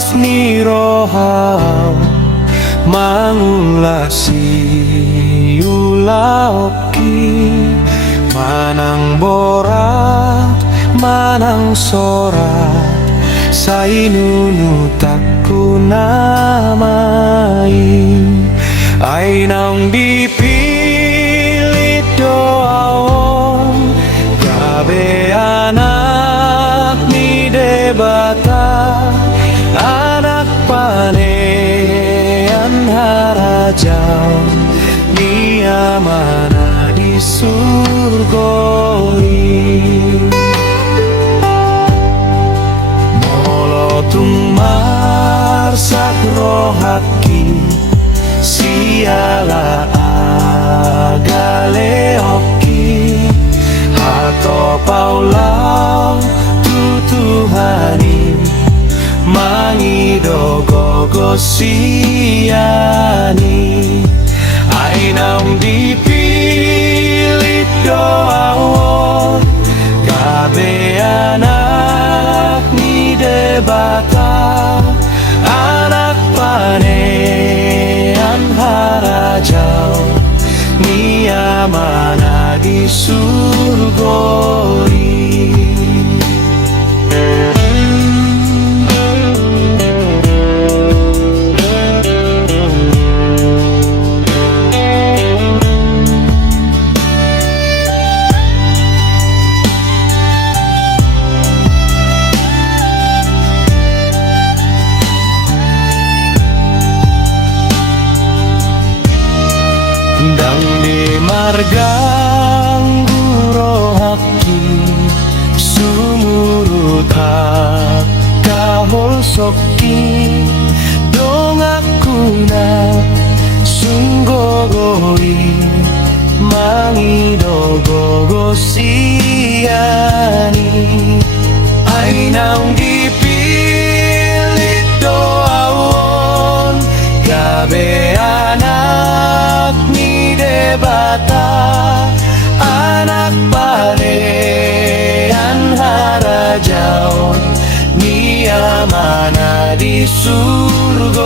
mas ni rohau mangulasi ulaoki manang borat manang sorat sainunu takku namai ai nang dipilih doaon gabe anak ni debata anak panean harajau ni amana di surgoi molotung marsak rohaki siala agale oki hato paulau tutuhani mangido gogo siani ainam dipilih doawon kabe anak ni debata anak panean harajau ni amana di surgoi dang di margang guro haki sumurut hak kahol soki dong aku na sunggogoi mangido gogo siani ai nang dipilih doawon gabe anak ni debata anak panean harajau ni amana di surgoi